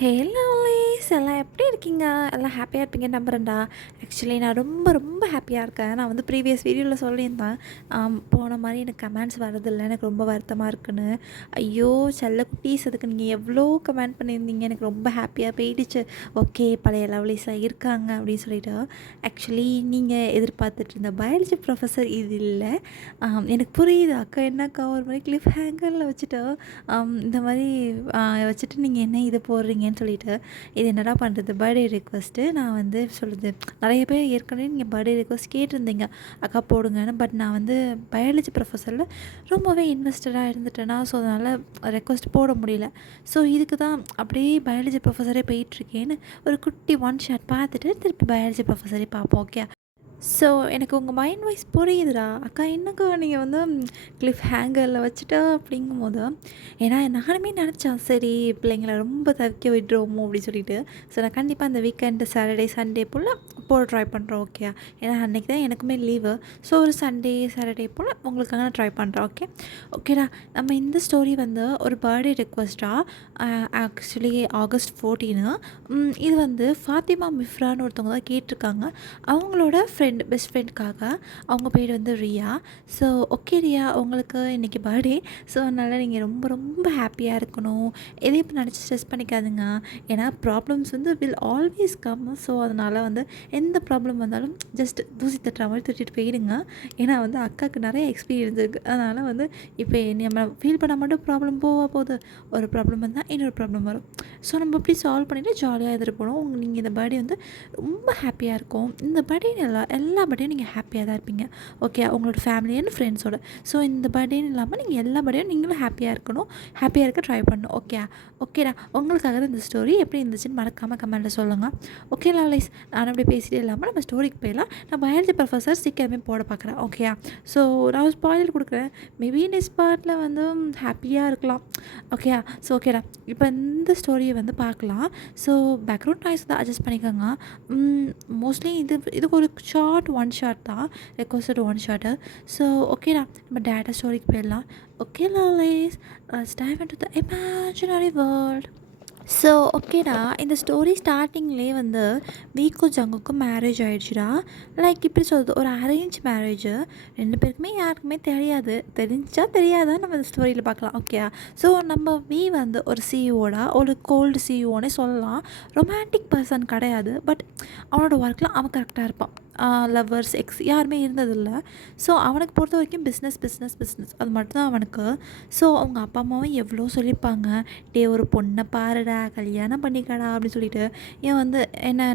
Hello lace எல்லாம் எப்படி இருக்கீங்க? எல்லாம் ஹாப்பியாக இருப்பீங்கன்னு நம்புறேன்டா. ஆக்சுவலி நான் ரொம்ப ரொம்ப ஹாப்பியாக இருக்கேன். நான் வந்து ப்ரீவியஸ் வீடியோவில் சொல்லியிருந்தேன். போன மாதிரி எனக்கு கமெண்ட்ஸ் வரதில்ல. எனக்கு ரொம்ப வருத்தமாக இருக்குன்னு. ஐயோ! செல்ல குட்டீஸ் அதுக்கு நீங்கள் எவ்வளோ கமெண்ட் பண்ணியிருந்தீங்க. எனக்கு ரொம்ப ஹாப்பியாக போயிடுச்சு. ஓகே, பழைய லவ்லீஸாக இருக்காங்க அப்படின்னு சொல்லிட்டு. ஆக்சுவலி நீங்கள் எதிர்பார்த்துட்டு இருந்த பயாலஜி ப்ரொஃபஸர் இது இல்லை. எனக்கு புரியுது. அக்கா என்னக்கா ஒரு மாதிரி கிளிஃப் ஹேங்கரில் வச்சுட்டு இந்த மாதிரி வச்சுட்டு நீங்கள் என்ன இதை போடுறீங்கன்னு சொல்லிட்டு, இது என்னடா பண்ணுறது பர்த்டே ரிக்வெஸ்ட்டு. நான் வந்து சொல்கிறது நிறைய பேர் ஏற்கனவே நீங்கள் பர்த்டே ரிக்வெஸ்ட் கேட்டிருந்தீங்க அக்கா போடுங்கன்னு. பட் நான் வந்து பயாலஜி ப்ரொஃபஸரில் ரொம்பவே இன்வெஸ்டடாக இருந்துட்டேன்னா, ஸோ அதனால் ரெக்வெஸ்ட் போட முடியல. ஸோ இதுக்கு தான் அப்படியே பயாலஜி ப்ரொஃபஸரே போயிட்டுருக்கேன்னு ஒரு குட்டி ஒன் ஷாட் பார்த்துட்டு திருப்பி பயாலஜி ப்ரொஃபஸரே பார்ப்போம். ஓகே. ஸோ எனக்கு உங்கள் மைண்ட் வாய்ஸ் புரியுதுடா. அக்கா என்னக்கா நீங்கள் வந்து கிளிஃப் ஹேங்கரில் வச்சுட்டா அப்படிங்கும்போது, ஏன்னா நானுமே நினச்சேன் சரி பிள்ளைங்கள ரொம்ப தவிக்க விட்டுருவோமோ அப்படின்னு சொல்லிட்டு. ஸோ நான் கண்டிப்பாக அந்த வீக்கெண்டு சாட்டர்டே சண்டே போல் போட ட்ரை பண்ணுறேன். ஓகே. ஏன்னா அன்றைக்கி தான் எனக்குமே லீவு. ஸோ ஒரு சண்டே சாட்டர்டே போல் உங்களுக்காக நான் ட்ரை பண்ணுறேன். ஓகே. ஓகேடா. நம்ம இந்த ஸ்டோரி வந்து ஒரு பர்த்டே ரிக்வெஸ்ட்டாக ஆக்சுவலி ஆகஸ்ட் 14 இது வந்து ஃபாத்திமா மிஃப்ரான்னு ஒருத்தவங்க தான் கேட்டிருக்காங்க. அவங்களோட பெஸ்ட் ஃப்ரெண்டுக்காக. அவங்க பேர் வந்து ரியா. ஸோ ஓகே ரியா, உங்களுக்கு இன்றைக்கி பர்த்டே. ஸோ அதனால் நீங்கள் ரொம்ப ரொம்ப ஹாப்பியாக இருக்கணும். எதையும் இப்போ நினச்சி ஸ்ட்ரெஸ் பண்ணிக்காதுங்க. ஏன்னா ப்ராப்ளம்ஸ் வந்து வில் ஆல்வேஸ் கம். ஸோ அதனால் வந்து எந்த ப்ராப்ளம் வந்தாலும் ஜஸ்ட் தூசி தட்டுற மாதிரி தட்டிட்டு போயிடுங்க. ஏன்னா வந்து அக்காவுக்கு நிறைய எக்ஸ்பீரியன்ஸ் இருக்குது. அதனால் வந்து இப்போ நம்ம ஃபீல் பண்ணால் மட்டும் ப்ராப்ளம் போகுது. ஒரு ப்ராப்ளம் வந்தால் இன்னொரு ப்ராப்ளம் வரும். ஸோ நம்ம இப்படி சால்வ் பண்ணிவிட்டு ஜாலியாக எடுத்துகிட்டு போகணும். நீங்கள் இந்த பர்த்டே வந்து ரொம்ப ஹாப்பியாக இருக்கும். இந்த பர்த்டே எல்லா பர்த்டேயும் நீங்கள் ஹாப்பியாக தான் இருப்பீங்க. ஓகே. உங்களோட ஃபேமிலி அண்ட் ஃப்ரெண்ட்ஸோட. ஸோ இந்த பர்த்டேன்னு இல்லாமல் நீங்கள் எல்லா பர்த்டேயும் நீங்களும் ஹாப்பியாக இருக்கணும். ஹாப்பியாக இருக்க ட்ரை பண்ணணும். ஓகே. ஓகேடா. உங்களுக்காக தான் இந்த ஸ்டோரி எப்படி இருந்துச்சுன்னு மறக்காமல் கமெண்ட்டில் சொல்லுங்கள். ஓகே லவ்லைஸ், நான் அப்படி பேசிகிட்டே இல்லாமல் நம்ம ஸ்டோரிக்கு போயிடலாம். நான் பயாலஜி ப்ரொஃபஸர் சீக்கிரமே போட பார்க்குறேன். ஓகே. ஸோ நான் ஸ்பாயிலர் கொடுக்குறேன். மேபி நெக்ஸ்ட் பார்ட்டில் வந்து ஹாப்பியாக இருக்கலாம். ஓகே. ஸோ ஓகேடா. இப்போ இந்த ஸ்டோரியை வந்து பார்க்கலாம். ஸோ பேக்ரவுண்ட் நாய்ஸ் தான் அட்ஜஸ்ட் பண்ணிக்கோங்க. மோஸ்ட்லி இதுக்கு ஒரு ஒன் ஷாட் தான் ரெக்வஸ்டட் ஒன் ஷாட்டு. ஸோ ஓகேடா, நம்ம டேட்டா ஸ்டோரிக்கு போயிடலாம். Okay lovelies, let's dive into the imaginary world. So ஓகேடா, இந்த ஸ்டோரி ஸ்டார்டிங்லேயே வந்து வீக்கும் ஜங்குக்கும் மேரேஜ் ஆகிடுச்சுடா. லைக் இப்படி சொல்கிறது ஒரு அரேஞ்ச் மேரேஜு. ரெண்டு பேருக்குமே யாருக்குமே தெரியாது. தெரிஞ்சா தெரியாதா நம்ம இந்த ஸ்டோரியில் பார்க்கலாம். ஓகே. ஸோ நம்ம வந்து ஒரு சிஇஓடா, ஒரு கோல்டு சிஇஓனே சொல்லலாம். ரொமான்டிக் பர்சன் கிடையாது. பட் அவனோட ஒர்க்கில் அவன் கரெக்டாக இருப்பான். லவ்வர்ஸ் யாருமே இருந்ததில்லை. ஸோ அவனுக்கு பொறுத்த வரைக்கும் பிஸ்னஸ் அது மட்டும்தான் அவனுக்கு. ஸோ அவங்க அப்பா அம்மாவும் எவ்வளோ சொல்லியிருப்பாங்க, டே ஒரு பொண்ணை பாருடா, கல்யாணம் பண்ணிக்கடா அப்படின்னு சொல்லிட்டு, ஏன் வந்து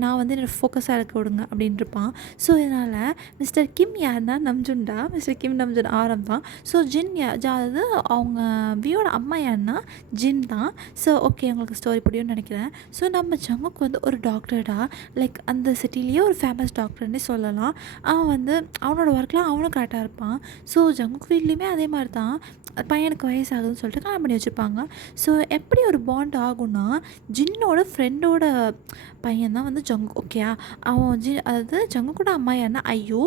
நான் வந்து என்னோடய ஃபோக்கஸாக இருக்க விடுங்க அப்படின்ட்டுருப்பான். ஸோ இதனால் மிஸ்டர் கிம் யாருன்னா நம்ஜுன்டா. மிஸ்டர் கிம் நம்ஜுன் ஆரம் தான். ஸோ அதாவது அவங்க வியோட அம்மா யாருன்னா ஜின் தான். ஸோ ஓகே, உங்களுக்கு ஸ்டோரி புரியும்னு நினைக்கிறேன். ஸோ நம்ம ஜங்குக்கு வந்து ஒரு டாக்டர்டா. லைக் அந்த சிட்டிலேயே ஒரு ஃபேமஸ் டாக்டர்னே சொல்லலாம். அவன் வந்து அவனோட ஒர்க்லாம் அவனும் கரெக்டாக இருப்பான். ஸோ ஜங்குக் வீட்லேயுமே அதே மாதிரி தான். பையனுக்கு வயசாகுதுன்னு சொல்லிட்டு கல்யாணம் பண்ணி வச்சுருப்பாங்க. ஸோ எப்படி ஒரு பாண்ட் ஆகும்னா, ஜின்னோட ஃப்ரெண்டோட பையன் தான் வந்து ஜங்குக். ஓகே. அவன் அதாவது ஜங்குக்கோட அம்மா யாருன்னா ஐயோ,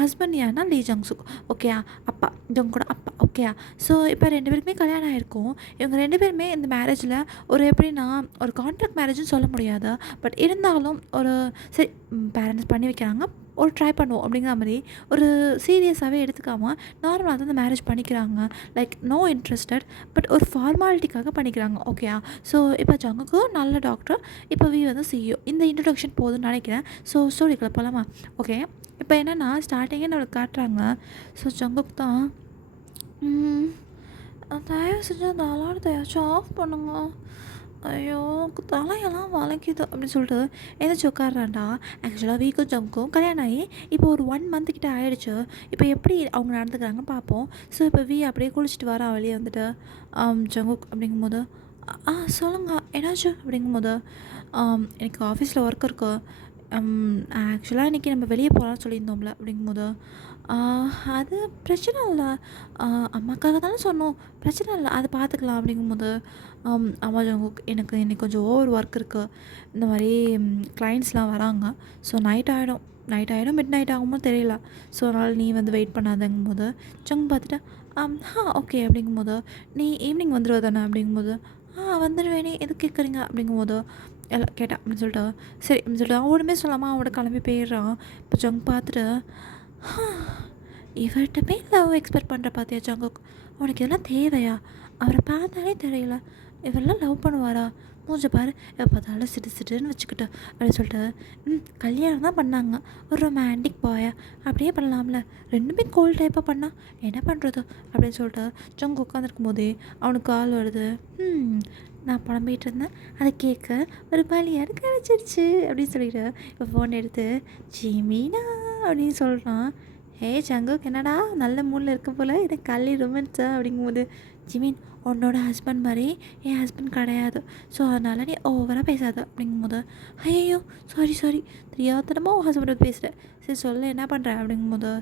ஹஸ்பண்ட் யாருன்னா லீ ஜங்சுக். ஓகே. அப்பா ஜங்குக்கோட அப்பா. ஓகே. ஸோ இப்போ ரெண்டு பேருக்குமே கல்யாணம் ஆகிருக்கும். இவங்க ரெண்டு பேருமே இந்த மேரேஜில் ஒரு எப்படின்னா ஒரு கான்ட்ராக்ட் மேரேஜ்னு சொல்ல முடியாது. பட் இருந்தாலும் ஒரு சரி பேரண்ட்ஸ் பண்ணி வைக்கிறாங்க, ஒரு ட்ரை பண்ணுவோம் அப்படிங்கிற மாதிரி ஒரு சீரியஸாகவே எடுத்துக்காமல் நார்மலாக தான் இந்த மேரேஜ் பண்ணிக்கிறாங்க. லைக் நோ இன்ட்ரெஸ்டட், பட் ஒரு ஃபார்மாலிட்டிக்காக பண்ணிக்கிறாங்க. ஓகே. ஸோ இப்போ ஜங்குக்கு நல்ல டாக்டர், இப்போ வந்து சிஇஓ. இந்த இன்ட்ரடக்ஷன் போதும்னு நினைக்கிறேன். ஸோ ஸ்டோரிக்குள்ள போகலாமா? ஓகே. இப்போ என்னென்னா ஸ்டார்டிங்கே நம்மளுக்கு காட்டுறாங்க. ஸோ ஜங்குக்கு தான் தயவு செஞ்சு அந்த அலாரத்தை ஏதாச்சும் ஆஃப் பண்ணுங்க. ஐயோ, தலையெல்லாம் வலிக்குது அப்படின்னு சொல்லிட்டு எதாச்சும் உட்காடுறான்டா. ஆக்சுவலாக வீக்கும் ஜங்குக்கும் கல்யாணம் ஆகி இப்போ ஒரு 1 month கிட்ட ஆகிடுச்சு. இப்போ எப்படி அவங்க நடந்துக்கிறாங்கன்னு பார்ப்போம். ஸோ இப்போ அப்படியே குளிச்சுட்டு வரான் வெளியே வந்துட்டு. ஜங்குக் அப்படிங்கும்போது சொல்லுங்கள் என்னாச்சு அப்படிங்கும்போது, எனக்கு ஆஃபீஸில் ஒர்க் இருக்கு. ஆக்சுவலாக இன்றைக்கி நம்ம வெளியே போகலான்னு சொல்லியிருந்தோம்ல அப்படிங்கும்போது, அது பிரச்சனை இல்லை, அம்மாக்காக தானே சொன்னோம், பிரச்சனை இல்லை, அதை பார்த்துக்கலாம் அப்படிங்கும்போது, அம்மா ஜங்குக் எனக்கு இன்றைக்கி கொஞ்சம் ஓவர் ஒர்க் இருக்குது. இந்த மாதிரி கிளைண்ட்ஸ்லாம் வராங்க. ஸோ நைட் ஆகிடும், மிட் நைட் ஆகுமோ தெரியல. ஸோ அதனால் நீ வந்து வெயிட் பண்ணாதங்கும்போது ஜங் பார்த்துட்டு ஓகே அப்படிங்கும்போது, நீ ஈவினிங் வந்துடுவ தானே அப்படிங்கும்போது, வந்துடுவேனே எதுக்கு கேட்குறீங்க அப்படிங்கும்போது எல்லாம் கேட்டேன் அப்படின்னு சொல்லிட்டு சரி அப்படின்னு சொல்லிட்டு அவன் ஒன்றுமே சொல்லாமல் அவனோட கிளம்பி போயிடுறான். இப்போ ஜங் பார்த்துட்டு இவர்கிட்ட போய் லவ் எக்ஸ்பெக்ட் பண்ணுற பார்த்தியா ஜங்குக், உனக்கு இதெல்லாம் தேவையா? அவரை பார்த்தாலே தெரியல இவரெல்லாம் லவ் பண்ணுவாரா? மூஞ்ச பாரு எப்போ பார்த்தாலும் சிட்டு சிட்டுன்னு வச்சுக்கிட்டு அப்படின்னு சொல்லிட்டு கல்யாணம் தான் பண்ணாங்க, ஒரு ரொமான்டிக் பாயா அப்படியே பண்ணலாம்ல, ரெண்டுமே கோல்ட் டைப்பாக பண்ணா என்ன பண்ணுறது அப்படின்னு சொல்லிட்டு ஜங்கு உட்காந்துருக்கும் போதே அவனுக்கு கால் வருது. நான் புலம்பிகிட்டு இருந்தேன், அதை கேட்க ஒரு பலியாடு கிடச்சிருச்சு அப்படின்னு சொல்லிட்டு இப்போ ஃபோன் எடுத்து ஜிமினா அப்படின்னு சொல்கிறான். ஹே ஜங்குக் என்னடா நல்ல மூடில் இருக்க போல், இதை கல்லி ரொமான்ஸா அப்படிங்கும்போது ஜிமின் உன்னோட ஹஸ்பண்ட் மாதிரி என் ஹஸ்பண்ட் கிடையாது, ஸோ அதனால் நீ ஓவராக பேசாத அப்படிங்கும்போது ஐயோ சாரி தெரியாதனமாக உன் ஹஸ்பண்டை பேசுகிறேன், சரி சொல்ல என்ன பண்ணுறேன் அப்படிங்கும்போது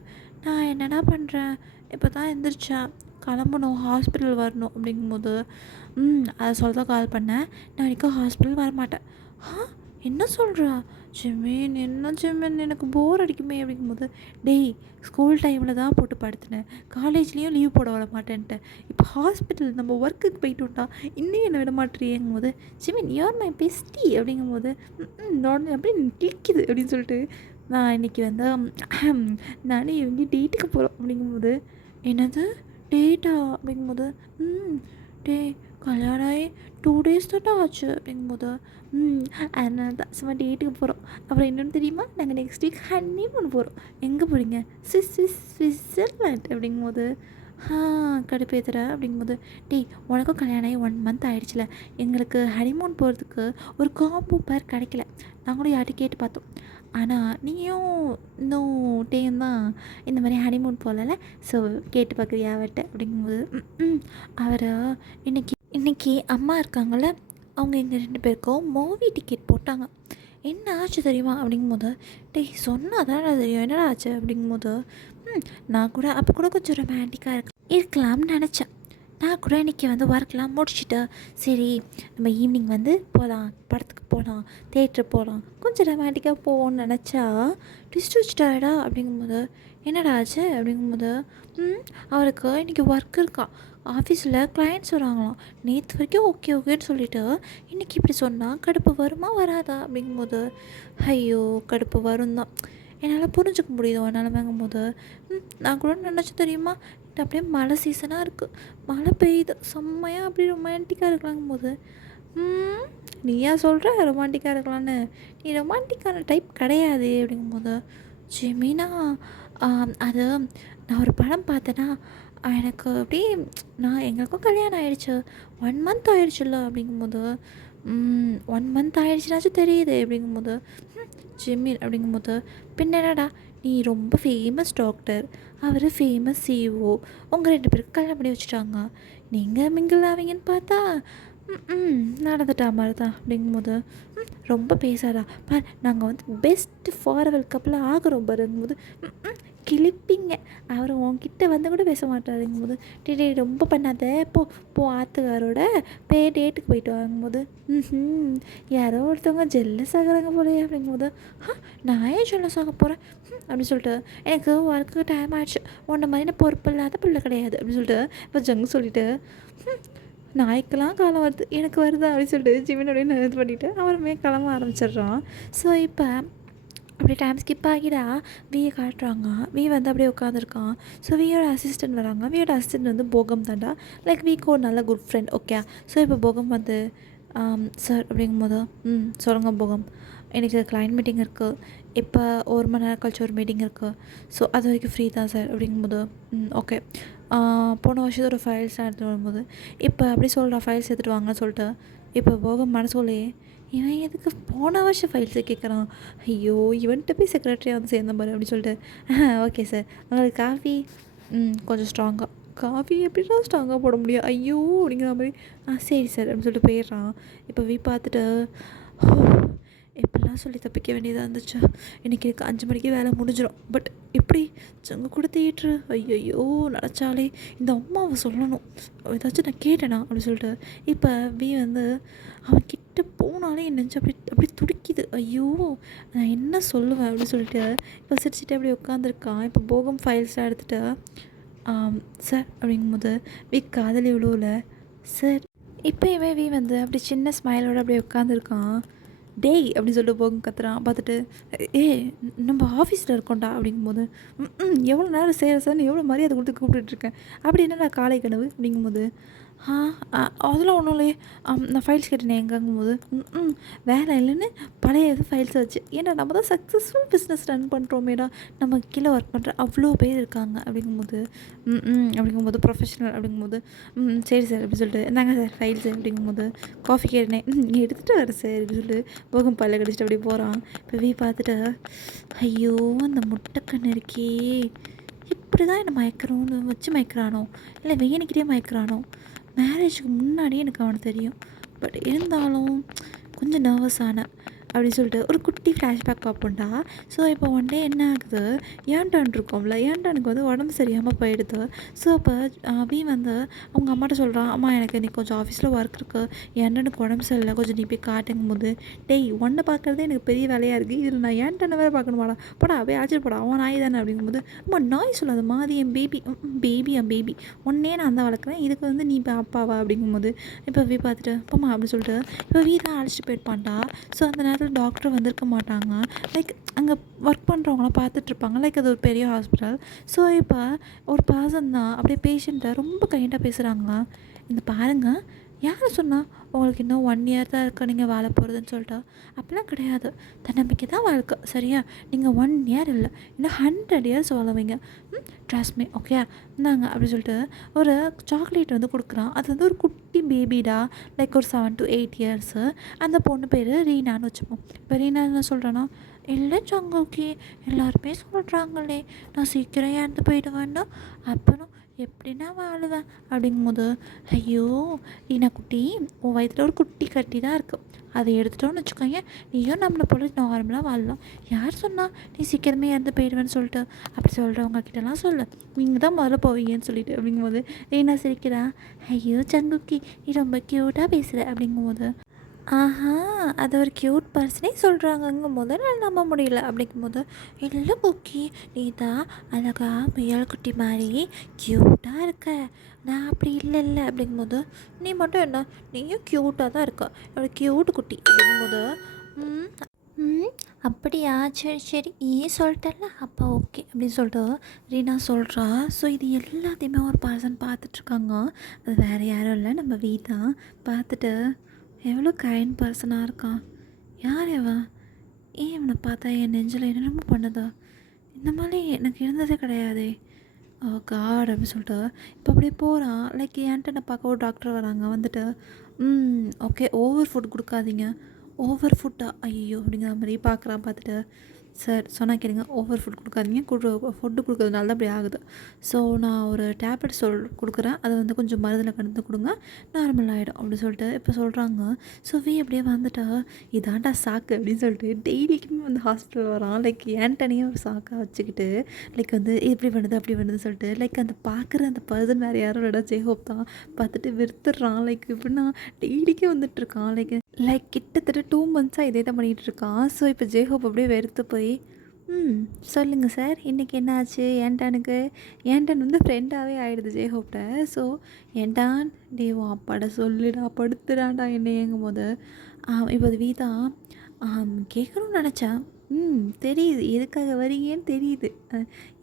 நான் என்னடா பண்ணுறேன் இப்போ தான் எந்திரிச்சேன், கிளம்பணும் ஹாஸ்பிட்டல் வரணும் அப்படிங்கும்போது அதை சொல்ல தான் கால் பண்ணேன், நான் இன்றைக்கி ஹாஸ்பிட்டல் வரமாட்டேன். என்ன சொல்கிறா? ஜிமின் என்ன ஜிமின் எனக்கு போர் அடிக்குமே அப்படிங்கும்போது டேய் ஸ்கூல் டைமில் தான் போட்டு படுத்தினேன், காலேஜ்லேயும் லீவ் போட விட மாட்டேன்ட்டேன், இப்போ ஹாஸ்பிட்டல் நம்ம ஒர்க்குக்கு போயிட்டு இன்னும் என்னை விட மாட்டேறியங்கும்போது ஜிமின் யூஆர் மை பெஸ்டி அப்படிங்கும்போது அப்படி கிளிக்குது அப்படின்னு சொல்லிட்டு நான் இன்றைக்கி வந்து நானும் இவங்க டேட்டுக்கு போகிறோம் அப்படிங்கும்போது என்னது டேட்டா அப்படிங்கும்போது டே கல்யாணம் ஆகி 2 days தான்டா ஆச்சு அப்படிங்கும்போது அதனால தான் சும்மா டேட்டுக்கு போகிறோம். அப்புறம் இன்னொன்று தெரியுமா, நாங்கள் நெக்ஸ்ட் வீக் ஹனிமூன் போகிறோம். எங்கே போகிறீங்க? ஸ்விட்சர்லாண்ட் அப்படிங்கும்போது கடுப்பேத்துற அப்படிங்கும்போது டேய் உனக்கும் கல்யாணம் ஆகி 1 month ஆகிடுச்சில, எங்களுக்கு ஹனிமூன் போகிறதுக்கு ஒரு காம்போ பேர் கிடைக்கல, நாங்களும் யார்கிட்ட கேட்டு பார்த்தோம், ஆனால் நீயும் இன்னும் டேயும் தான் இந்த மாதிரி ஹனிமூன் போகல, ஸோ கேட்டு பார்க்குறியா அவர்கிட்ட அப்படிங்கும்போது அவர் இன்றைக்கி அம்மா இருக்காங்கள்ல, அவங்க எங்கள் 2 பேருக்கும் மூவி டிக்கெட் போட்டாங்க, என்ன ஆச்சு தெரியுமா அப்படிங்கும்போது டேய் சொன்னால் தான் தெரியும் என்னடா ஆச்சு அப்படிங்கும்போது நான் கூட அப்போ கூட கொஞ்சம் ரொமான்டிக்காக இருக்கலாம்னு நினச்சேன். நான் கூட இன்றைக்கி வந்து ஒர்க்லாம் முடிச்சுட்டு சரி நம்ம ஈவினிங் வந்து போகலாம், படத்துக்கு போகலாம், தேட்டரு போகலாம், கொஞ்சம் ரொமான்டிக்காக போவோம்னு நினச்சா ட்விஸ்ட் வச்சுட்டாடா அப்படிங்கும்போது என்னடா ஆச்சு அப்படிங்கும்போது அவருக்கு இன்றைக்கி ஒர்க் இருக்கான், ஆஃபீஸில் கிளைண்ட்ஸ் வராங்களாம், நேற்று வரைக்கும் ஓகேன்னு சொல்லிவிட்டு இன்றைக்கி இப்படி சொன்னால் கடுப்பு வருமா வராதா அப்படிங்கும்போது ஐயோ கடுப்பு வரும் தான், என்னால் புரிஞ்சுக்க முடியுது என்னால் வாங்கும்போது நான் கூட நினச்சி தெரியுமா அப்படியே மழை சீசனாக இருக்குது, மழை பெய்யுது செம்மையாக அப்படி ரொமான்டிக்காக இருக்கலாங்கும் போது நீயா சொல்கிற ரொமான்டிக்காக இருக்கலான்னு, நீ ரொமான்டிக்கான டைப் கிடையாது அப்படிங்கும்போது ஜெமினா அது நான் ஒரு படம் பார்த்தேன்னா எனக்கு அப்படியே நான் எங்களுக்கும் கல்யாணம் ஆகிடுச்சு 1 month ஆகிடுச்சுல்ல அப்படிங்கும்போது 1 month ஆகிடுச்சுனாச்சும் தெரியுது அப்படிங்கும்போது ஜிம்மின் அப்படிங்கும்போது பின்ன என்னடா நீ ரொம்ப ஃபேமஸ் டாக்டர், அவர் ஃபேமஸ் சிஇஓ, உங்கள் 2 பேருக்கு கல்யாணம் பண்ணி வச்சுட்டாங்க, நீங்கள் மிங்கிள் ஆவீங்கன்னு பார்த்தா நடந்துட்டா மாதிரி தான் அப்படிங்கும்போது ரொம்ப பேசாதா பார், நாங்கள் வந்து பெஸ்ட் ஃபார்வெல் கப்பில் ஆகிறோம் பாருங்கும்போது கிளிப்பிங்க, அவர் உன்கிட்ட வந்து கூட பேச மாட்டாருங்கும்போது டே ரொம்ப பண்ணாத போ ஆத்துக்காரோட டேட்டுக்கு போயிட்டு வாங்கும்போது யாரோ ஒருத்தவங்க ஜெல்லஸ் ஆகுறாங்க போலையே அப்படிங்கும்போது நான் ஏன் ஜெல்லஸ் ஆக போகிறேன் அப்படின்னு சொல்லிட்டு எனக்கு ஒர்க்கு டைம் ஆகிடுச்சு, உன்ன மாதிரி நான் பொறுப்பு இல்லாத பிள்ளை கிடையாது அப்படின்னு சொல்லிட்டு இப்போ ஜங்கு சொல்லிவிட்டு நாய்க்கெல்லாம் காலம் வருது எனக்கு வருதா அப்படின்னு சொல்லிட்டு ஜிமினோடய இது பண்ணிவிட்டு அவருமே கிளம்ப ஆரம்பிச்சிடுறான். ஸோ இப்போ அப்படியே டைம் ஸ்கிப் ஆகிடா வியை காட்டுறாங்க, வி வந்து அப்படியே உட்காந்துருக்கான். ஸோ வியோட அசிஸ்டன்ட் வராங்க, வியோட அசிஸ்டன்ட் வந்து போகம் தாண்டா, லைக் விக்கு ஒரு நல்ல குட் ஃப்ரெண்ட் ஓகே. ஸோ இப்போ போகம் வந்து சார் அப்படிங்கும்போது சொல்லுங்கள் போகம், எனக்கு கிளைண்ட் மீட்டிங் இருக்குது, இப்போ 1 மணி நேரம் கழிச்சு ஒரு மீட்டிங் இருக்குது, ஸோ அது வரைக்கும் ஃப்ரீ தான் சார் அப்படிங்கும்போது ஓகே. போன வருஷத்தோட ஃபைல்ஸ்லாம் எடுத்துகிட்டு வரும்போது இப்போ அப்படி சொல்கிறா ஃபைல்ஸ் எடுத்துகிட்டு வாங்கன்னு சொல்லிட்டு இப்போ போகம் மனசோலையே இவன் எதுக்கு போன வருஷம் ஃபைல்ஸை கேட்குறான், ஐயோ இவன்கிட்ட போய் செக்ரட்டரியாக வந்து சேர்ந்த மாதிரி அப்படின்னு சொல்லிட்டு ஓகே சார் உங்களுக்கு காஃபி கொஞ்சம் ஸ்ட்ராங்காக, காஃபி எப்படின்னா ஸ்ட்ராங்காக போட முடியும் ஐயோ அப்படிங்கிற மாதிரி சரி சார் அப்படின்னு சொல்லிட்டு போயிடுறான். இப்போ பார்த்துட்டு எப்படிலாம் சொல்லி தப்பிக்க வேண்டியதாக இருந்துச்சு, இன்றைக்கி எனக்கு 5 மணிக்கு வேலை முடிஞ்சிடும், பட் எப்படி சங்க கூட தேட்ரு ஐயோ நினச்சாலே இந்த அம்மாவை சொல்லணும் ஏதாச்சும் நான் கேட்டேனா அப்படின்னு சொல்லிட்டு இப்போ வந்து அவன் கிட்ட போனாலே என் நெஞ்சு அப்படி துடிக்குது, ஐயோ நான் என்ன சொல்லுவேன் அப்படின்னு சொல்லிட்டு இப்போ சிரிச்சிட்டு அப்படி உட்காந்துருக்கான். இப்போ போகம் ஃபைல்ஸ்லாம் எடுத்துகிட்டு சார் அப்படிங்கும்போது காதலி விழுவில் சார் இப்பயுமே வந்து அப்படி சின்ன ஸ்மைலோட அப்படியே உட்காந்துருக்கான். டேய் அப்படின்னு சொல்லிட்டு போகும் கத்துறான். பார்த்துட்டு நம்ம ஆஃபீஸில் இருக்கோம்டா அப்படிங்கும்போது, எவ்வளோ நேரம் சேர சார்னு எவ்வளோ மரியாதை கொடுத்து கூப்பிட்டுட்ருக்கேன். அப்படி என்னடா காலை கனவு அப்படிங்கும்போது, ஆ அதெல்லாம் ஒன்றும் இல்லையே. நான் ஃபைல்ஸ் கேட்டேனே எங்கங்கும்போது, வேலை இல்லைன்னு பழைய இது ஃபைல்ஸை வச்சு, ஏன்னா நம்ம தான் சக்ஸஸ்ஃபுல் பிஸ்னஸ் ரன் பண்ணுறோமேடா, நம்ம கீழே ஒர்க் பண்ணுற அவ்வளோ பேர் இருக்காங்க அப்படிங்கும்போது, அப்படிங்கும்போது ப்ரொஃபஷனல் அப்படிங்கும்போது, சரி சார் அப்படின்னு சொல்லிட்டு, இந்தாங்க சார் ஃபைல்ஸு அப்படிங்கும்போது, காஃபி கேட்டேனே எடுத்துகிட்டு வரேன் சார் அப்படின்னு சொல்லிட்டு போகும் பல்ல கடிச்சிட்டு அப்படியே போகிறான். இப்போ பார்த்துட்டு, ஐயோ அந்த முட்டைக்கண்ணு இருக்கே, இப்படி தான் என்னை மயக்கிறோன்னு வச்சு மயக்கிறானோ, இல்லை வேணிக்கிட்டே மயக்கிறானோ. மேரேஜுக்கு முன்னாடியே எனக்கு அவனை தெரியும். பட் இருந்தாலும் கொஞ்சம் நர்வஸ் ஆனேன் அப்படின்னு சொல்லிட்டு ஒரு குட்டி ஃப்ளாஷ்பேக் பார்ப்போம்டா. ஸோ இப்போ ஒன் டே என்ன ஆகுது, ஏன் டர்ன் இருக்கோம்ல, ஏன் டர்னுக்கு வந்து உடம்பு சரியாமல் போயிடுது. ஸோ அப்போ அபி வந்து அவங்க அம்மாட்ட சொல்கிறான், அம்மா எனக்கு இன்றைக்கி கொஞ்சம் ஆஃபீஸில் ஒர்க் இருக்குது, ஏன் டர்னுக்கு உடம்பு சரியில்லை, கொஞ்சம் நீ போய் காட்டுங்கும் போது, டேய் ஒன்றை பார்க்குறதே எனக்கு பெரிய வேலையாக இருக்குது, இதில் நான் ஏன் டர்னை வேறு பார்க்கணுமாடா, போடா அப்படியே ஆச்சரிய போடா, அவன் நாய் தானே அப்படிங்கும்போது, அம்மா நாய் சொல்லாது மாதிரி என் பேபி ஒன்னே நான் தான் வளர்க்குறேன், இதுக்கு வந்து நீ இப்போ அப்பாவா அப்படிங்கும்போது, இப்போ வி பார்த்துட்டு போம்மா அப்படின்னு சொல்லிட்டு இப்போ வீ தான் அழைச்சிட்டு போயிருப்பான்டா. ஸோ அந்த நேரத்தில் டாக்டர் வந்திருக்க மாட்டாங்க. லைக் அங்கே ஒர்க் பண்ணுறவங்களாம் பார்த்துட்ருப்பாங்க. லைக் அது ஒரு பெரிய ஹாஸ்பிட்டல். ஸோ இப்போ ஒரு பர்சன் தான் அப்படியே பேஷண்ட்டை ரொம்ப கைண்டாக பேசுகிறாங்க. இந்த பாருங்கள், யார் சொன்னா உங்களுக்கு இன்னும் 1 இயர் தான் இருக்குது நீங்கள் வாழ போகிறதுன்னு சொல்லிட்டா, அப்படிலாம் கிடையாது, தன்னம்பிக்கை தான் வாழ்க்கை சரியா, நீங்கள் 1 இயர் இல்லை இன்னும் 100 இயர்ஸ் வாழுவீங்க, ட்ரஸ்ட் மீ ஓகே இந்தாங்க அப்படின்னு சொல்லிட்டு ஒரு சாக்லேட் வந்து கொடுக்குறான். அது வந்து ஒரு குட்டி பேபிடா, லைக் ஒரு 7 to 8 இயர்ஸு. அந்த பொண்ணு பேர் ரீனான்னு வச்சுப்போம். இப்போ ரீனா என்ன சொல்கிறேன்னா, இல்லை சங்கோக்கி எல்லாருமே சொல்கிறாங்களே நான் சீக்கிரம் இறந்து போயிடுவேன்னா, அப்புறம் எப்படி நான் வாழுவேன் அப்படிங்கும்போது, ஐயோ ரீனா குட்டி, உன் வயிற்றில் ஒரு குட்டி கட்டி தான் இருக்குது, அதை எடுத்துட்டோன்னு வச்சுக்கோங்க, நீயும் நம்மளை போல நார்மலாக வாழலாம். யார் சொன்னா நீ சீக்கிரமே இறந்து போயிடுவேன்னு சொல்லிட்டு, அப்படி சொல்கிறவங்க கிட்டலாம் சொல்லு, நீங்கள் தான் முதல்ல போவீங்கன்னு சொல்லிட்டு அப்படிங்கும்போது ரீனா சிரிக்கிறா. ஐயோ சங்குக்கி நீ ரொம்ப க்யூட்டாக பேசுகிற அப்படிங்கும்போது, ஆஹா அது ஒரு க்யூட் பர்சனே சொல்கிறாங்கங்கும் போது நான் நம்ப முடியல அப்படிங்கும்போது, இல்லை குக்கி நீ தான் அழகா முயல் குட்டி மாதிரி க்யூட்டாக இருக்க, நான் அப்படி இல்லை அப்படிங்கும்போது, நீ மட்டும் என்ன நீயும் க்யூட்டாக தான் இருக்க, என்னோட க்யூட் குட்டி அப்படிங்கும்போது, ம் ம் அப்படியா சரி ஏன் சொல்லிட்டல அப்போ ஓகே அப்படின்னு சொல்லிட்டு ரீனா சொல்கிறா. ஸோ இது எல்லாத்தையுமே ஒரு பர்சன் பார்த்துட்ருக்காங்க. அது வேறு யாரும் இல்லை, நம்ம வீட்டா பார்த்துட்டு, எவ்வளோ கைண்ட் பர்சனாக இருக்கான், யார் இவன், ஏன் இவனை பார்த்தா என் நெஞ்சில் என்னென்னமோ பண்ணுதா, இந்த மாதிரி எனக்கு இருந்ததே கிடையாதே, ஓ காட் அப்படின்னு சொல்லிட்டு இப்போ அப்படியே போகிறான். லைக் என்கிட்ட நான் பார்க்க ஒரு டாக்டர் வராங்க. வந்துட்டு ஓகே ஓவர் ஃபுட் கொடுக்காதீங்க, ஓவர் ஃபுட்டா ஐயோ அப்படிங்கிற மாதிரி பார்க்குறான். பார்த்துட்டு, சார் சொன்னால் கேளுங்க, ஓவர் ஃபுட் கொடுக்காதீங்க, ஃபுட்டு கொடுக்கறதுனால தான் அப்படி ஆகுது. ஸோ நான் ஒரு டேப்லெட் கொடுக்குறேன், அதை வந்து கொஞ்சம் மருந்தில் கலந்து கொடுங்க, நார்மல் ஆகிடும் அப்படின்னு சொல்லிட்டு இப்போ சொல்கிறாங்க. ஸோ அப்படியே வந்துட்டா, இதாண்டா சாக்கு அப்படின்னு சொல்லிட்டு டெய்லிக்குமே வந்து ஹாஸ்பிட்டல் வரான். லைக் ஏன்டனியாக ஒரு சாக்காக வச்சுக்கிட்டு, லைக் வந்து இப்படி பண்ணுது அப்படி பண்ணுதுன்னு சொல்லிட்டு, லைக் அந்த பார்க்குற அந்த பர்சன் வேறு யாரும் இல்லைடா ஜெய்ஹோப் தான். பார்த்துட்டு வெறுத்துடுறான். லைக் எப்படின்னா டெய்லிக்கும் வந்துட்டுருக்கான். லைக் கிட்டத்தட்ட 2 மந்த்ஸாக இதே தான் பண்ணிகிட்ருக்கான். ஸோ இப்போ ஜெய்ஹோப் அப்படியே வெறுத்து போய், சொல்லுங்கள் சார் இன்றைக்கி என்ன ஆச்சு, ஏன்டானுக்கு ஏன்டான் வந்து ஃப்ரெண்டாகவே ஆகிடுது ஜெய்ஹோப்ட. ஸோ ஏன்டான் டே உன் அப்பாட சொல்லுடா படுத்துடாண்டா என்னையங்கும் போது, இப்போ அது வீதா கேட்கணும்னு நினச்சேன், தெரியுது எதுக்காக வரீங்கன்னு தெரியுது,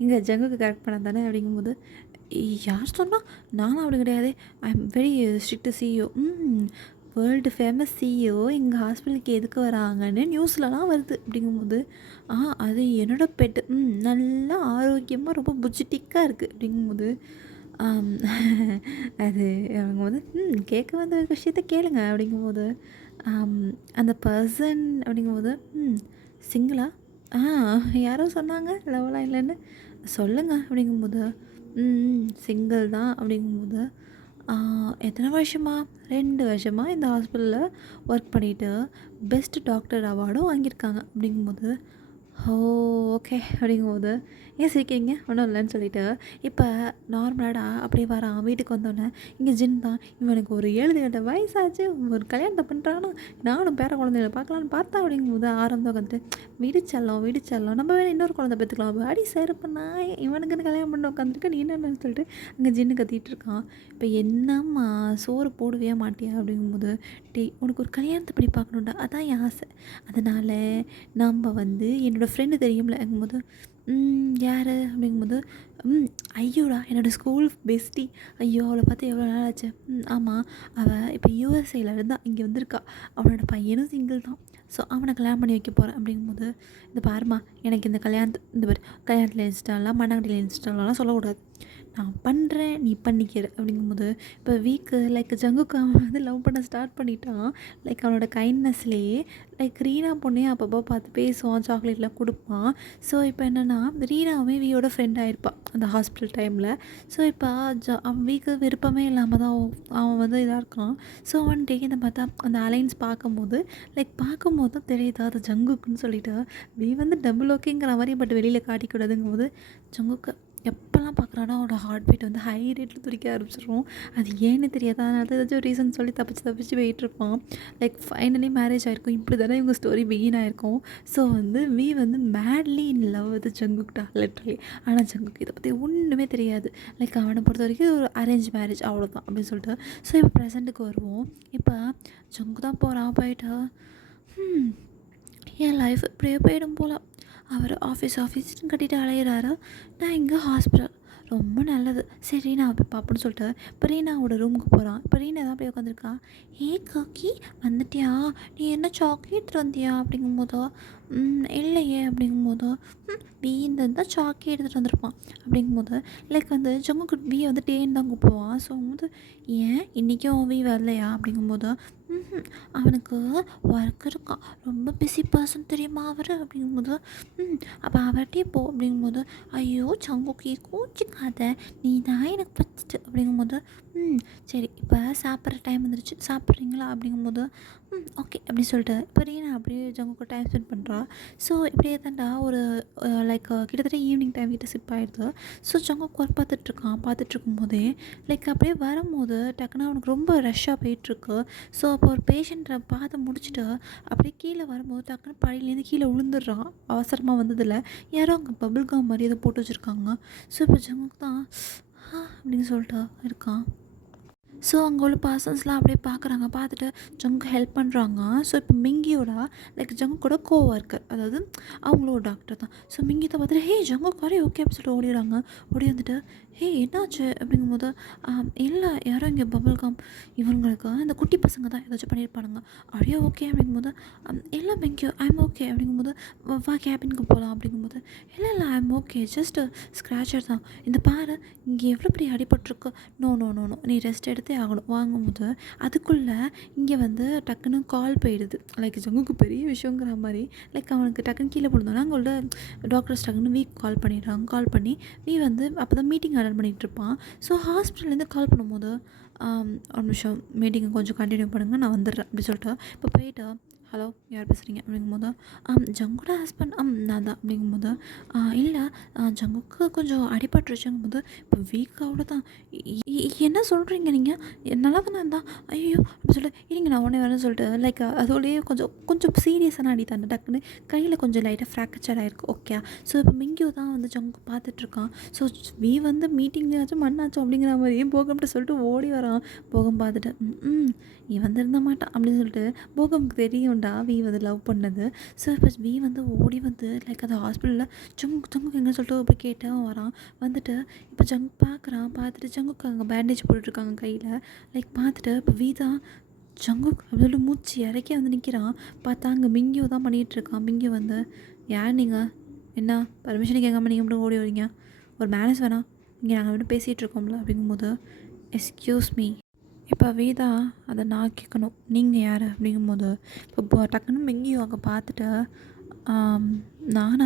இங்கே ஜங்குக்கு கரெக்ட் பண்ண தானே அப்படிங்கும்போது, யார் சொன்னால் நானும் அப்படி கிடையாது, I am very strict CEO, world famous CEO எங்கள் ஹாஸ்பிட்டலுக்கு எதுக்கு வராங்கன்னு நியூஸ்லலாம் வருது அப்படிங்கும்போது, அது என்னோடய பெட்டு, நல்லா ஆரோக்கியமாக ரொம்ப புஜிட்டிக்காக இருக்குது அப்படிங்கும்போது, அது அவங்க வந்து கேட்க வந்த விஷயத்த கேளுங்க அப்படிங்கும்போது, அந்த பர்சன் அப்படிங்கும்போது, சிங்கிளா ஆ யாரோ சொன்னாங்க லவ்லாம் இல்லைன்னு, சொல்லுங்க அப்படிங்கும்போது, சிங்கிள் தான் அப்படிங்கும்போது, எத்தனை வருஷமா 2 வருஷமா இந்த ஹாஸ்பிட்டலில் ஒர்க் பண்ணிவிட்டு பெஸ்ட் டாக்டர் அவார்டும் வாங்கியிருக்காங்க அப்படிங்கும்போது, ஓ ஓகே அப்படிங்கும்போது, ஏன் சிரிக்கிறீங்க? ஒன்றும் இல்லைன்னு சொல்லிட்டு, இப்போ நார்மலாடா அப்படியே வரான். வீட்டுக்கு வந்தோடனே, இங்கே ஜின் தான். இவனுக்கு ஒரு 7 8 வயசாச்சு. ஒரு கல்யாணத்த பண்ணுறானா, நானும் பேர குழந்தைகள பார்க்கலான்னு பார்த்தா அப்படிங்கும்போது ஆரம்பம் வந்துட்டு, விடிச்செல்லம் விடிச்செல்லம் நம்ம வேணா இன்னொரு குழந்தை பெற்றுக்கலாம். அடி செருப்பு நாய், இவனுக்குன்னு கல்யாணம் பண்ணி உட்காந்துருக்க நீ என்னன்னு சொல்லிட்டு அங்கே ஜின்னு கத்திட்டு இருக்கான். இப்போ என்னம்மா சோறு போடுவியா மாட்டியா அப்படிங்கும்போது, டேய் உனக்கு ஒரு கல்யாணத்தை பண்ணி பார்க்கணுன்டா, அதான் என் ஆசை. அதனால் நம்ம வந்து என்னோடய ஃப்ரெண்டு தெரியும்லங்கும்போது, யார் அப்படிங்கும்போது, ஐயோடா என்னோடய ஸ்கூல் பெஸ்டி. ஐயோ அவளை பார்த்து எவ்வளோ நாள் ஆச்சு. ஆமாம், அவள் இப்போ யூஎஸ்ஏல இருந்தா இங்கே வந்திருக்கா. அவனோட பையனும் சிங்கிள் தான். ஸோ அவனை கல்யாணம் பண்ணி வைக்க போகிறேன் அப்படிங்கும்போது, இந்த பாருமா எனக்கு இந்த இந்த பாரு கல்யாணத்தில் இன்ஸ்டாலாம் மண்ணாங்கட்டியில் இன்ஸ்டாலாம் சொல்லக்கூடாது. நான் பண்ணுறேன் நீ பண்ணிக்கிற அப்படிங்கும்போது, இப்போ லைக் ஜங்குக்கு அவன் வந்து லவ் பண்ண ஸ்டார்ட் பண்ணிட்டான். லைக் அவனோட கைண்ட்னஸ்லேயே லைக் ரீனா பொண்ணையும் அப்பப்போ பார்த்து பேசுவான், சாக்லேட்லாம் கொடுப்பான். ஸோ இப்போ என்னென்னா ரீனாவே வியோட ஃப்ரெண்ட் ஆகிருப்பான் அந்த ஹாஸ்பிட்டல் டைமில். ஸோ இப்போ அவன் விருப்பமே இல்லாமல் தான் அவன் வந்து இதாக இருக்கான். ஸோ ஒன் டே இந்த பார்த்தா அந்த அலைன்ஸ் பார்க்கும்போது தான் தெரியுதா அது ஜங்குக்குன்னு சொல்லிட்டு, வி வந்து டபுள் ஓகேங்கிற மாதிரி பட் வெளியில் காட்டிக்கூடாதுங்கும்போது ஜங்குக்கு எப்போல்லாம் பார்க்குறானோ அவனோட ஹார்ட் பீட் வந்து ஹை ரேட்டில் துடிக்க ஆரம்பிச்சிடும். அது ஏன்னு தெரியாது. அதனால தான் ஏதாச்சும் ரீசன் சொல்லி தப்பிச்சு போயிட்டுருப்பான். லைக் ஃபைனலி மேரேஜ் ஆகிருக்கும். இப்படி தானே இவங்க ஸ்டோரி பிகின் ஆகிருக்கும். ஸோ வந்து வி வந்து மேட்லி இன் லவ் வித் ஜங்குக்டா லிட்ரலி. ஆனால் ஜங்குக்கு இதை பற்றி ஒன்றுமே தெரியாது. லைக் அவனை பொறுத்த வரைக்கும் ஒரு அரேஞ்ச் மேரேஜ் அவ்வளோதான் அப்படின்னு சொல்லிட்டு. ஸோ இப்போ ப்ரெசண்ட்டுக்கு வருவோம். இப்போ ஜங்கு தான் போயிட்டா என் லைஃப் இப்படியே போயிடும் போல். அவர் ஆஃபீஸ்ன்னு கட்டிட்டு அலையிறாரு. நான் இங்கே ஹாஸ்பிட்டல். ரொம்ப நல்லது. சரி ரீனா போய் பார்ப்போன்னு சொல்லிட்டு இப்போ ரீனாவோட ரூமுக்கு போகிறான். இப்போ ரீனா தான் போய் உட்காந்துருக்கா. ஏ காக்கி வந்துட்டியா, நீ என்ன சாக்லேட் எடுத்துகிட்டு வந்தியா அப்படிங்கும்போதோ, இல்லையே அப்படிங்கும்போதோ, வீந்து தான் சாக்கி எடுத்துகிட்டு வந்திருப்பான் அப்படிங்கும்போது, லைக் வந்து ஜங்குக்கு வீ வந்து டேன்னு தான் கூப்பிடுவான். ஸோ வந்து ஏன் இன்றைக்கும் வீ வரலையா அப்படிங்கும்போது, அவனுக்கு ஒர்க் இருக்கான், ரொம்ப பிஸி பர்சன் தெரியுமா அவர் அப்படிங்கும்போது, அப்போ அவர்கிட்டே போ அப்படிங்கும்போது, ஐயோ சங்குக்கி கூச்சிக்காத, நீ தான் எனக்கு ஃபஸ்ட்டு அப்படிங்கும்போது, சரி இப்போ சாப்பிட்ற டைம் வந்துருச்சு, சாப்பிட்றீங்களா அப்படிங்கும்போது, ஓகே அப்படின்னு சொல்லிட்டு இப்போ ரீனா அப்படியே ஜங்குக்கு டைம் ஸ்பெண்ட் பண்ணுறா. ஸோ இப்படியே தான்டா ஒரு லைக் கிட்டத்தட்ட ஈவினிங் டைம் கிட்ட சிப் ஆகிடுது. ஸோ ஜங்குக்கு ஒர்க் பார்த்துட்ருக்கும் போதே லைக் அப்படியே வரும்போது டக்குன்னு அவனுக்கு ரொம்ப ரஷ்ஷாக போயிட்டுருக்கு. ஸோ அப்போ ஒரு பேஷண்ட்டை பார்த்து முடிச்சுட்டு அப்படியே கீழே வரும்போது டக்குன்னு படியிலேருந்து கீழே விழுந்துடுறான். அவசரமாக வந்ததில் யாரோ அங்கே பபுள் கம் மாதிரி எதை போட்டு வச்சுருக்காங்க. ஸோ இப்போ ஜங்குக்கு தான் அப்படின்னு சொல்லிட்டு இருக்கான். ஸோ அங்கே உள்ள பர்சன்ஸ்லாம் அப்படியே பார்த்துட்டு ஜங்கு ஹெல்ப் பண்ணுறாங்க. ஸோ இப்போ மிங்கியோட லைக் ஜங்குக்கூட ஒர்க்கர், அதாவது அவங்களோட டாக்டர் தான். ஸோ மிங்கி தான் பார்த்துட்டு ஹே ஜங்கு காரே ஓகே அப்படின்னு சொல்லிட்டு ஓடி வந்துட்டு ஹே என்னாச்சு அப்படிங்கும்போது, இல்லை யாரோ இங்கே பபுள் கம் இவங்களுக்கு இந்த குட்டி பசங்க தான் ஏதாச்சும் பண்ணியிருப்பானுங்க. அப்படியே ஓகே அப்படிங்கும்போது, இல்லை மிங்கியோ ஐம் ஓகே அப்படிங்கும்போது, வா கேபினுக்கு போகலாம் அப்படிங்கும்போது, இல்லை ஐம் ஓகே ஜஸ்ட் ஸ்க்ராச்சர் தான், இந்த பாரு இங்கே எவ்வளோ பெரிய அடிபட்டிருக்கு, நோ நீ ரெஸ்ட் எடுத்தே ஆகணும் வாங்கும்போது, அதுக்குள்ளே இங்கே வந்து டக்குன்னு கால் போயிடுது. லைக் ஜங்குக்கு பெரிய விஷயங்கிற மாதிரி. லைக் அவனுக்கு டக்குன்னு கீழே போடுந்தோன்னா அங்கே உள்ள டாக்டர்ஸ் டக்குன்னு வீக் கால் பண்ணி வீ வந்து அப்போ தான் மீட்டிங் அட்டன் பண்ணிகிட்ருப்பான். ஸோ ஹாஸ்பிட்டல்லேருந்து கால் பண்ணும்போது, ஒரு நிமிஷம் மீட்டிங்கை கொஞ்சம் கண்டினியூ பண்ணுங்கள், நான் வந்துடுறேன் அப்படி சொல்லிட்டு இப்போ போயிட்டு, ஹலோ யார் பேசுகிறீங்க அப்படிங்கும்போது, ஜங்கோட ஹஸ்பண்ட் நான் தான் அப்படிங்கும்போது, இல்லை ஜங்குக்கு கொஞ்சம் அடிபட்டுருச்சுங்கும்போது, இப்போ வீக்காவோட தான் என்ன சொல்கிறீங்க நீங்கள், நல்லா தானே இருந்தா, ஐயோ அப்படி சொல்லிட்டு இல்லைங்க நான் உடனே வரேன்னு சொல்லிட்டு லைக் அதோடய கொஞ்சம் சீரியஸான அடி தானே, டக்குன்னு கையில் கொஞ்சம் லைட்டாக ஃப்ராக்சர் ஆகிருக்கு. ஓகே ஸோ இப்போ மிங்கியோ தான் வந்து ஜங்கு பார்த்துட்ருக்கான். ஸோ வீ வந்து மீட்டிங்காச்சும் மண்ணாச்சும் அப்படிங்கிற மாதிரியே போகம்ட்டு சொல்லிட்டு ஓடி வரான். போகம் பார்த்துட்டு நீ வந்திருந்த மாட்டான் அப்படின்னு சொல்லிட்டு போகமுக்கு தெரியும்டா வீ வந்து லவ் பண்ணது. ஸோ இப்போ வீ வந்து ஓடி வந்து லைக் அந்த ஹாஸ்பிட்டலில் ஜங்குக்கு எங்கே சொல்லிட்டு அப்படி கேட்டால் வரான். வந்துட்டு இப்போ ஜங்கு பார்த்துட்டு ஜங்குக்கு அங்கே பேண்டேஜ் போட்டுட்ருக்காங்க கையில். லைக் பார்த்துட்டு இப்போ வீ தான் ஜங்குக்கு அப்படி சொல்லிட்டு மூச்சு இறக்கி வந்து நிற்கிறான். பார்த்தா அங்கே மிங்கியோ தான் பண்ணிகிட்ருக்கான். மிங்கியோ வந்து யார் நீங்கள், என்ன பர்மிஷன் கேட்காம நீங்கள் மட்டும் ஓடி வரீங்க, ஒரு மேனேஜ் வேணாம், இங்கே நாங்கள் மட்டும் பேசிகிட்டு இருக்கோம்ல அப்படிங்கும்போது, எஸ்கியூஸ் மீ இப்போ வீதா அதை நான் கேட்கணும், நீங்கள் யார் அப்படிங்கும்போது, இப்போ டக்குன்னு மிங்கியும் அங்கே பார்த்துட்டு, நான்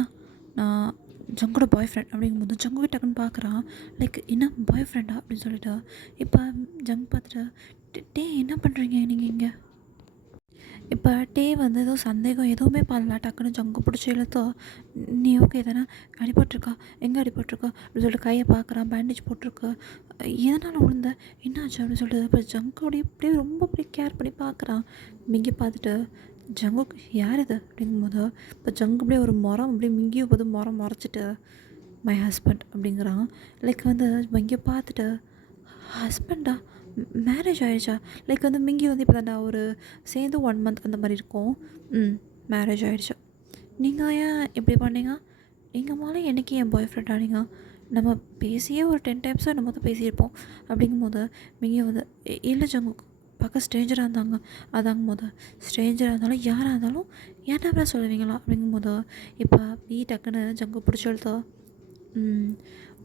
ஜங்கோட பாய் ஃப்ரெண்ட் அப்படிங்கும்போது ஜங்குவே டக்குன்னு பார்க்குறான். லைக் என்ன பாய் ஃப்ரெண்டா அப்படின்னு சொல்லிட்டு இப்போ ஜங் பார்த்துட்டு, என்ன பண்ணுறீங்க நீங்கள் இங்கே, இப்போ டே வந்து ஏதோ சந்தேகம் எதுவுமே பண்ணல. டக்குன்னு ஜங்கு பிடிச்சி இழுத்தா, "நீ ஓகே தானே? அடிபட்டுருக்கா? எங்கே அடிபட்டுருக்கா?" அப்படின்னு சொல்லிட்டு கையை பார்க்குறான். பேண்டேஜ் போட்டிருக்கு. "எதனால் விழுந்த? என்னாச்சு?" அப்படின்னு சொல்லிட்டு இப்போ ஜங்கு அப்படியே ரொம்ப அப்படியே கேர் பண்ணி பார்க்குறான். மிங்கி பார்த்துட்டு, "ஜங்குக் யார் இது?" அப்படிங்கும்போது இப்போ ஜங்கு அப்படியே ஒரு முறம் அப்படியே மிங்கியும் போது முறைச்சிட்டு, "மை ஹஸ்பண்ட்" அப்படிங்கிறான். லைக் வந்து மிங்கி பார்த்துட்டு, "ஹஸ்பண்டா? மேரேஜ் ஆயிடுச்சா?" லைக் வந்து மிங்கி வந்து இப்போ தான்டா ஒரு சேர்ந்து 1 மந்த் அந்த மாதிரி இருக்கும். மேரேஜ் ஆகிடுச்சு. "நீங்கள் ஏன் இப்படி பண்ணீங்க? நீங்கள் முதல்ல என்றைக்கு என் பாய் ஃப்ரெண்ட் ஆனீங்க? நம்ம பேசியே ஒரு 10 டைம்ஸோ என்னமோ தான் பேசியிருப்போம்." அப்படிங்கும்போது மிங்கி வந்து இல்லை ஜங்கு பார்க்க ஸ்ட்ரேஞ்சராக இருந்தாங்க. அதாங்கும்போது ஸ்ட்ரேஞ்சராக இருந்தாலும் யாராக இருந்தாலும் ஏன்டா அப்படி சொல்லுவீங்களா? அப்படிங்கும்போது இப்போ டக்குன்னு ஜங்கு பிடிச்சி எழுத்தா,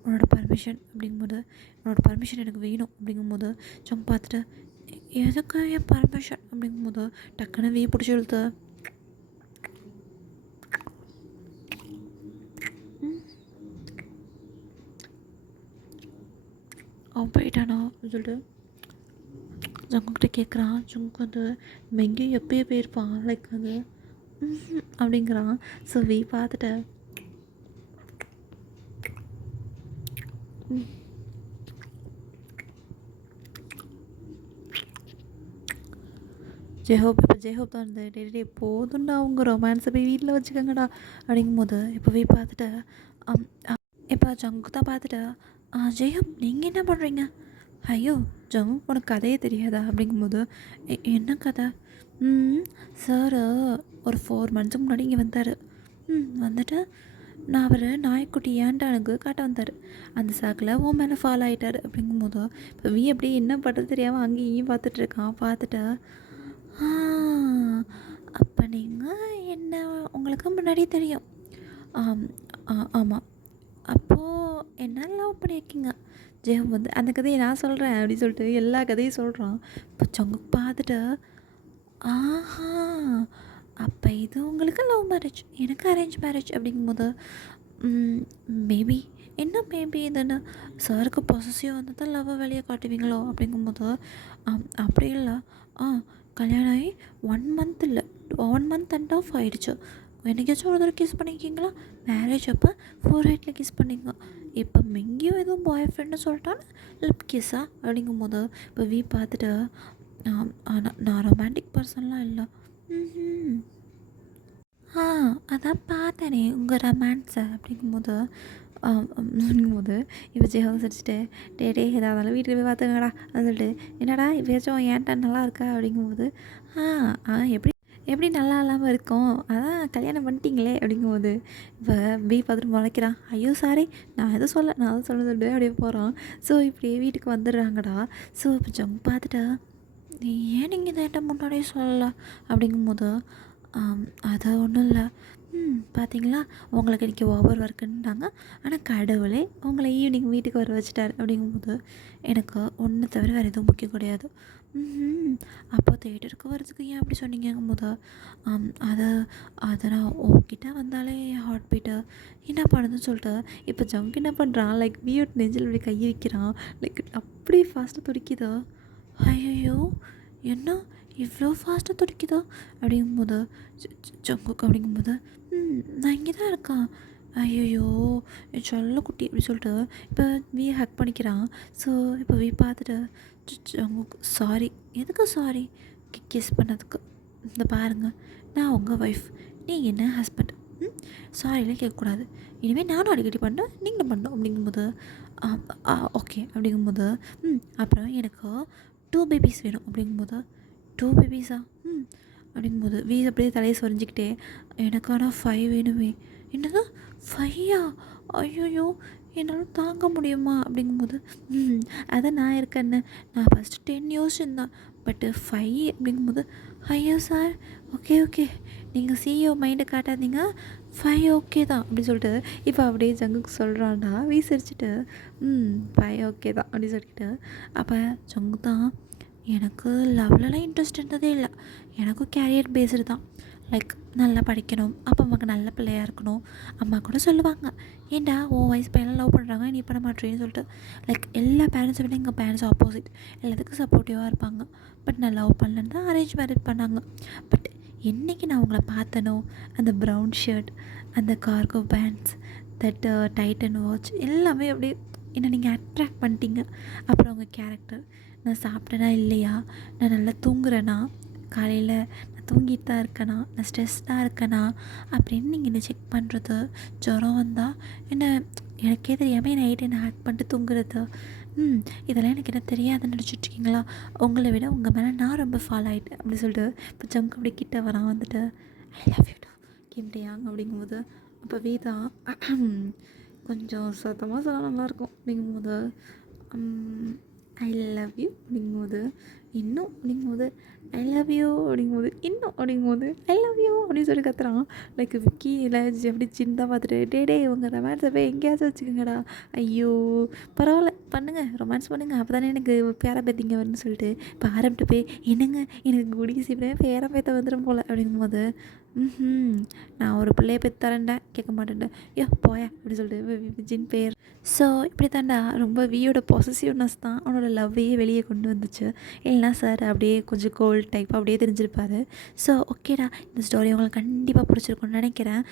உன்னோட பர்மிஷன் அப்படிங்கும்போது, "உன்னோட பர்மிஷன் எனக்கு வேணும்." அப்படிங்கும்போது ஜங்கு பார்த்துட்டு, எதுக்கு என் பர்மிஷன்?" அப்படிங்கும்போது டக்குன்னு பிடிச்சி இழுத்து, அவன் போயிட்டானா அப்படின்னு சொல்லிட்டு ஜங்குக்கிட்ட கேட்குறான். ஜங்கு வந்து எங்கேயும் எப்பயே போயிருப்பான். லைக் வந்து அப்படிங்கிறான். ஸோ பார்த்துட்டு ஜெஹோப் இப்போ ஜெஹோப் தான் இருந்தது. டே போதும்டா அவங்க ரொமான்ஸை போய் வீட்டில் வச்சுக்கோங்கடா அப்படிங்கும்போது இப்போ பார்த்துட்டு இப்போ ஜங்கு தான் பார்த்துட்டு, ஜெயப் நீங்கள் என்ன பண்ணுறீங்க?" "ஐயோ ஜங்கு உனக்கு கதையே தெரியாதா?" அப்படிங்கும்போது, என்ன கதை?" சார் ஒரு 4 மந்த்ஸுக்கு முன்னாடி இங்கே வந்தார். வந்துட்டு நான் அவர் நாய்க்குட்டி ஏன்டா எனக்கு காட்ட வந்தார். அந்த சாக்கில் உன் மேலே ஃபாலோ ஆகிட்டார்." அப்படிங்கும்போது இப்போ அப்படியே என்ன பண்ணுறது தெரியாமல் அங்கேயும் இங்கேயும் பார்த்துட்ருக்கான். பார்த்துட்டு, அப்போ நீங்கள் என்ன உங்களுக்கு முன்னாடியே தெரியும்." ஆமாம். அப்போது என்ன லவ் பண்ணியிருக்கீங்க?" ஜெயம் வந்து அந்த கதையை நான் சொல்கிறேன் அப்படின்னு சொல்லிட்டு எல்லா கதையும் சொல்கிறான். இப்போ ஜங்கு பார்த்துட்டு, ஆஹா அப்போ இது உங்களுக்கு லவ் மேரேஜ், எனக்கு அரேஞ்ச் மேரேஜ் அப்படிங்கும்போது, மேபி என்ன மேபி இதுன்னு சாருக்கு பொசசிவ் வந்து தான் லவ்வை வெளியே காட்டுவீங்களோ அப்படிங்கும்போது, அப்படி இல்லை. கல்யாணம் ஆகி 1 மந்த் இல்லை 1 மந்த் அண்ட் ஆஃப் ஆகிடுச்சு. என்னைக்காச்சும் ஒரு தடவை கிஸ் பண்ணியிருக்கீங்களா? மேரேஜ் அப்போ 4 கிஸ் பண்ணிங்க. இப்போ எங்கேயும் எதுவும் பாய் ஃப்ரெண்டு சொல்லிட்டான்னு லிப் கிஸ்ஸா அப்படிங்கும்போது இப்போ பார்த்துட்டு, ஆனால் நான் ரொமான்டிக் பர்சன்லாம் இல்லை. அதான் பார்த்தேனே உங்கள் ரொமான்ஸை அப்படிங்கும்போது அப்படிங்கும்போது இப்போ ஜெயம் சிரிச்சிட்டு, டே எதாக இருந்தாலும் வீட்டுக்கு போய் பார்த்துக்கடா அப்படின்னு சொல்லிட்டு, என்னடா இப்போயாச்சும் ஏன்டா நல்லா இருக்கா அப்படிங்கும்போது, எப்படி எப்படி நல்லா இல்லாமல் இருக்கும், அதான் கல்யாணம் பண்ணிட்டீங்களே அப்படிங்கும்போது இப்போ பார்த்துட்டு முளைக்கிறான். ஐயோ சாரி நான் எதுவும் நான் எதுவும் சொல்லிட்டு அப்படியே போகிறான். ஸோ இப்படியே வீட்டுக்கு வந்துடுறாங்கடா. ஸோ இப்போ ஜங்க் பார்த்துட்டா, ஏன் நீங்கள் இதை என்கிட்ட முன்னாடியே சொல்லலை அப்படிங்கும்போது, அது ஒன்றும் இல்லை. பார்த்தீங்களா உங்களுக்கு இன்றைக்கி ஓவர் ஒர்க்குன்ட்டாங்க, ஆனால் கடவுளே உங்களை ஈவினிங் வீட்டுக்கு வர வச்சுட்டார் அப்படிங்கும்போது எனக்கு ஒன்று தவிர வேறு எதுவும் முக்கியம் கிடையாது. அப்போ தேட்டருக்கு வரதுக்கு ஏன் அப்படி சொன்னீங்கும்போது, அதை நான் உங்ககிட்ட வந்தாலே ஹார்ட் பீட்டு என்ன பண்ணுதுன்னு சொல்லிட்டு இப்போ ஜங்க் என்ன பண்ணுறான், லைக் வியட் நெஞ்சில் இப்படி கை வைக்கிறான். லைக் அப்படி ஃபாஸ்ட்டாக துடிக்குதா. ஐயோ என்ன இவ்வளோ ஃபாஸ்ட்டாக துடிக்குதா அப்படிங்கும்போது ஜங்குக்கு அப்படிங்கும்போது, நான் இங்கே தான் இருக்கேன். ஐயோ என் சொல்ல குட்டி அப்படி சொல்லிட்டு இப்போ ஹக் பண்ணிக்கிறான். ஸோ இப்போ பார்த்துட்டு, ஜங்குக்கு சாரி. எதுக்கு சாரி? கிஸ் பண்ணதுக்கு. இந்த பாருங்கள் நான் உங்கள் ஒய்ஃப், நீங்கள் என்ன ஹஸ்பண்ட். சாரிலாம் கேட்கக்கூடாது. இனிமேல் நானும் அடிக்கடி பண்ணேன் நீங்களும் பண்ணோம் அப்படிங்கும்போது, ஓகே அப்படிங்கும்போது, அப்புறம் எனக்கு 2 பேபிஸ் வேணும் அப்படிங்கும்போது, 2 பேபிஸா? அப்படிங்கும்போது அப்படியே தலையை சொரிஞ்சிக்கிட்டே, எனக்கு ஆனால் 5 வேணுமே. என்னது 5யா? ஐயோயோ என்னால் தாங்க முடியுமா அப்படிங்கும்போது, அதை நான் இருக்கேன்னு நான் ஃபஸ்ட்டு 10 யோசிச்சிருந்தேன். பட்டு 5 அப்படிங்கும்போது, ஐயோ சார் ஓகே நீங்கள் சிஇஓ மைண்டை காட்டாதீங்க, 5 ஓகே தான் அப்படின்னு சொல்லிட்டு இப்போ அப்படியே ஜங்குக்கு சொல்கிறான்டா. சிரிச்சிட்டு 5 ஓகே தான் அப்படின்னு சொல்லிட்டு அப்போ ஜங்கு தான், எனக்கு லவ்லலாம் இன்ட்ரெஸ்ட் இருந்ததே இல்லை. எனக்கும் கேரியர் பேஸ்டு தான். லைக் நல்லா படிக்கணும், அப்பா அம்மாவுக்கு நல்ல பிள்ளையாக இருக்கணும். அம்மா கூட சொல்லுவாங்க, ஏன்டா உன் வயசு பையன்லாம் லவ் பண்ணுறாங்க நீ பண்ண மாட்டேன்னு சொல்லிட்டு. லைக் எல்லா பேரண்ட்ஸை விட எங்கள் பேரண்ட்ஸ் ஆப்போசிட், எல்லாத்துக்கும் சப்போர்ட்டிவாக இருப்பாங்க. பட் நான் லவ் பண்ணலன்னு தான் அரேஞ்ச் மேரேஜ் பண்ணாங்க. பட் என்னைக்கு நான் உங்கள பார்த்தனோ, அந்த ப்ரவுன் ஷர்ட், அந்த cargo pants, that Titan watch எல்லாமே அப்படியே என்ன நீங்கள் அட்ராக்ட் பண்ணிட்டீங்க. அப்புறம் உங்கள் கேரக்டர், நான் சாப்பிட்டேனா இல்லையா, நான் நல்லா தூங்குறேனா, காலையில் நான் தூங்கிட்டு தான் இருக்கேனா, நான் ஸ்ட்ரெஸ்டாக இருக்கேனா அப்படின்னு நீங்கள் என்ன செக் பண்ணுறது, ஜுரம் வந்தால் என்ன எனக்கே தெரியாமல் நைட்டு என்ன ஹேக் பண்ணிட்டு தூங்குறது. இதெல்லாம் எனக்கு என்ன தெரியாதுன்னு நினச்சிட்ருக்கீங்களா? உங்களை விட உங்கள் மேலே நான் ரொம்ப ஃபாலோ ஆகிட்டேன் அப்படி சொல்லிட்டு இப்போ ஜங்க் அப்படி கிட்ட வரான் வந்துட்டு, ஐ லவ் யூ டூ கிம்டியாங் அப்படிங்கும்போது, அப்போ வீதா கொஞ்சம் சத்தமாக சொன்னால் நல்லாயிருக்கும் அப்படிங்கும்போது, ஐ லவ் யூ அப்படிங்கும்போது, இன்னும் அப்படிங்கும்போது, ஐ லவ் யூ அப்படிங்கும்போது, இன்னும் அப்படிங்கும்போது, ஐ லவ் யூ அப்படின்னு சொல்லி கத்துறான். லைக் விக்கி இல்லை எப்படி சின்னதாக பார்த்துட்டு, டே உங்கள் ரொமான்ஸை போய் எங்கேயாச்சும் வச்சுக்கோங்கடா. ஐயோ பரவாயில்ல பண்ணுங்கள், ரொமான்ஸ் பண்ணுங்கள், அப்போ தானே எனக்கு பேர பேத்திங்க வரும்னு சொல்லிட்டு இப்போ ஆரம்பிட்டு போய், என்னங்க எனக்கு குடி சீப்பினே பேர பேத்த வந்துடும் போல் அப்படிங்கும்போது, நான் ஒரு பிள்ளைய பெற்று தரேன்டேன் கேட்க மாட்டேன்டேன், ஐயோ போயா அப்படி சொல்லிட்டு விஜின் பேர். ஸோ இப்படி தாண்டா ரொம்ப வியோட பாசசிவ்னஸ் தான் அவனோட லவ்வையே வெளியே கொண்டு வந்துச்சு. இல்லைனா சார் அப்படியே கொஞ்சம் கோல்ட் டைப் அப்படியே தெரிஞ்சிருப்பார். ஸோ ஓகேடா, இந்த ஸ்டோரி உங்களுக்கு கண்டிப்பாக பிடிச்சிருக்குன்னு நினைக்கிறேன்.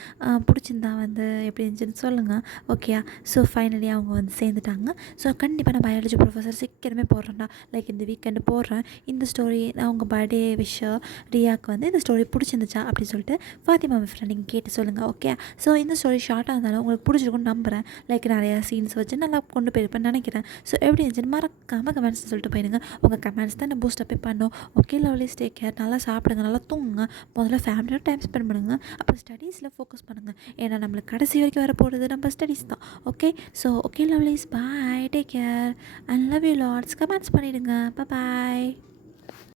பிடிச்சிருந்தா வந்து எப்படி இருந்துச்சுன்னு சொல்லுங்கள். ஓகேயா? ஸோ ஃபைனலி அவங்க வந்து சேர்ந்துட்டாங்க. ஸோ கண்டிப்பாக நான் பயாலஜி ப்ரொஃபஸர் சீக்கிரமே போடுறேன்டா. லைக் இந்த வீக்கெண்டு போடுறேன். இந்த ஸ்டோரி அவங்க பர்த்டே விஷயம் ரியாவுக்கு வந்து இந்த ஸ்டோரி பிடிச்சிருந்துச்சா அப்படின்னு சொல்லிட்டு ஃபாத்திமா ஃப்ரெண்ட் நீங்கள் கேட்டு சொல்லுங்கள். ஓகே? ஸோ இந்த ஸ்டோரி ஷார்ட்டாக இருந்தாலும் உங்களுக்கு பிடிச்சிருக்குன்னு நம்புகிறேன். லைக் நிறையா சீன்ஸ் வச்சு நல்லா கொண்டு போயிருப்பேன்னு நினைக்கிறேன். ஸோ எப்படி இருந்துச்சுன்னு மறக்காமல் கமெண்ட்ஸ் சொல்லிட்டு போயிடுங்க. உங்கள் கமெண்ட்ஸ் தான் பூஸ்ட் அப்பே பண்ணும். Okay lovelies, take care. நல்லா சாப்பிடுங்க, நல்லா தூங்குங்க. முதல்ல ஃபேமிலியோட டைம் ஸ்பெண்ட் பண்ணுங்கள். அப்புறம் ஸ்டடீஸில் ஃபோக்கஸ் பண்ணுங்கள். ஏன்னா நம்மளுக்கு கடைசி வரைக்கும் வர போகிறது நம்ம ஸ்டடீஸ் தான். Okay? So okay lovelies, bye, take care and love you lots. Comments பண்ணிவிடுங்க. பாய்.